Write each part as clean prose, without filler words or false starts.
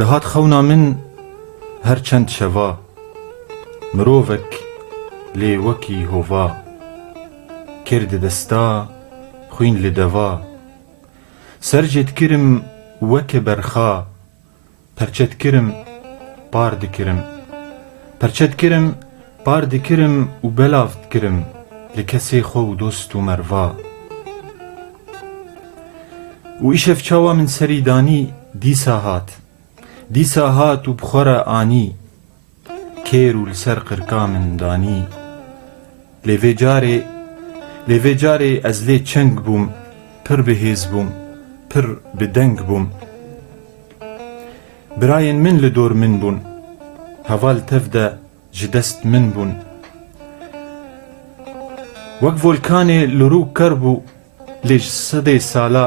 دهات خەونا من هەرچەند شەوا مرۆڤێک لێ وەکی هۆڤا کردە دەستا خوین لە دەوا سەرجێت کرم وەکە بەرخا پەرچەت کرم پار دکرم پەرچەت کرم پار دکرم و بەلاو دکرم لە کەسێ خۆ و دۆست و مەرڤا و ئیشەف چاوا من سەری دانی دیسا هات و بخۆرە ئانی کێر و لەسەر قرکا من دانی لێڤێ جارێ ئەز لێ چەنگ بووم پڕ بەهێز بووم پڕ بدەنگ بووم برایەن من لە دۆر من بوون هەڤا لە تەفدە ji dest min bûn wek volkanê li rû ker bû lê ji sedê sala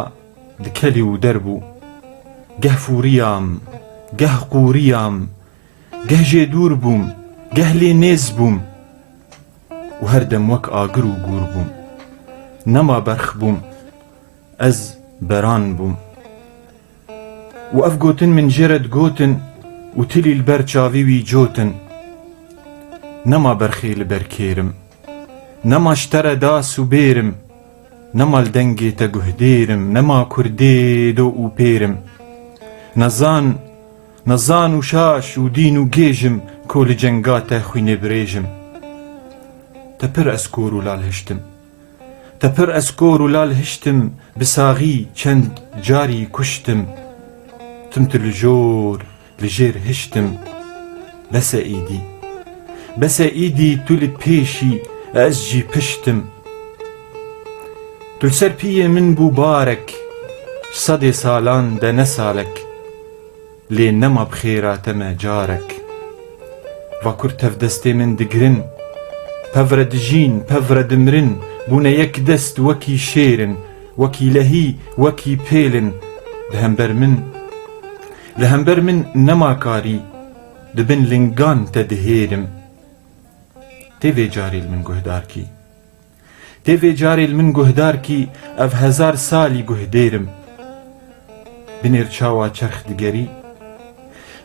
dikelî û derbû geh fûriyam geh qûriyam geh jê dûr bûm geh lê nêz bûm û her dem wek agir û gûr bûm nema berx bûm ez beran bûm û ev gotin min jê re digotin û tilî li ber çavî wî cotin nema berxê li ber kêrim nema ji te re das û bêrim nema li dengê te guhdêrim nema kurdê do û pêrim nezan û şaş û dîn û gêjim ko li cenga te xwînê birêjim te pir eskor û lal hiştim te pir eskor û lal hiştim bi saxî çend carî kuştim tim tu li jor li jêr hiştim bese îdî tu li pêşî ez jî piştim tu li ser piyê min bû barek sedê salan de ne salek lê nema bi xêra te me carek vakur tevdestê min digirin pevre dijîn pevre dimirin bûne yek dest wekî şêrin wekî lehî wekî pêlin li hember min nema karî dibin lingan te dihêrim tevê carê li min guhdar kî ev hezar salî guhdêrim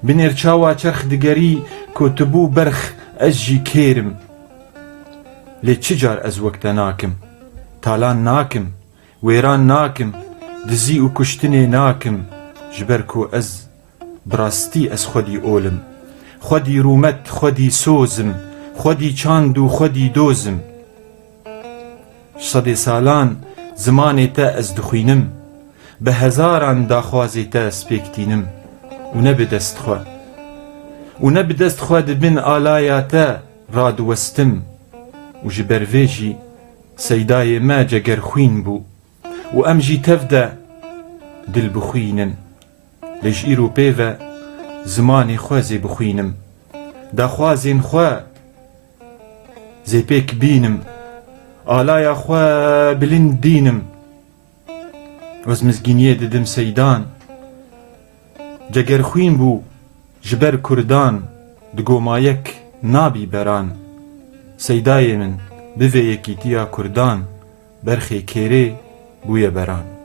binêr çawa çerx digerî ku tu bû berx ez jî kêrim lê çi car ez wek te nakim talan nakim wêran nakim dizî û kuştinê nakim ji ber ku ez bi rastî ez xwedî olim xwedî rûmet xwedî sozim xwedî çand û xwedî dozim sedê salan zimanê te ez dixwînim bi hezaran daxwazê te ez pêktînim û ne bi dest xwe dibin alaya te radiwestim û ji ber vê jî seydayê me cegerxwîn bû û em jî tev de dil bixwînin lê ji îro pêve zimanê xwe zê bixwînim daxwazên xwe zê pêk bînim alaya xwe bilind dînim wez mizgîniyê didim seydan cegerxwîn bû ji ber kurdan digomayek nabî beran seydayê min bi vê yekîtiya kurdan berxê kêrê bûye beran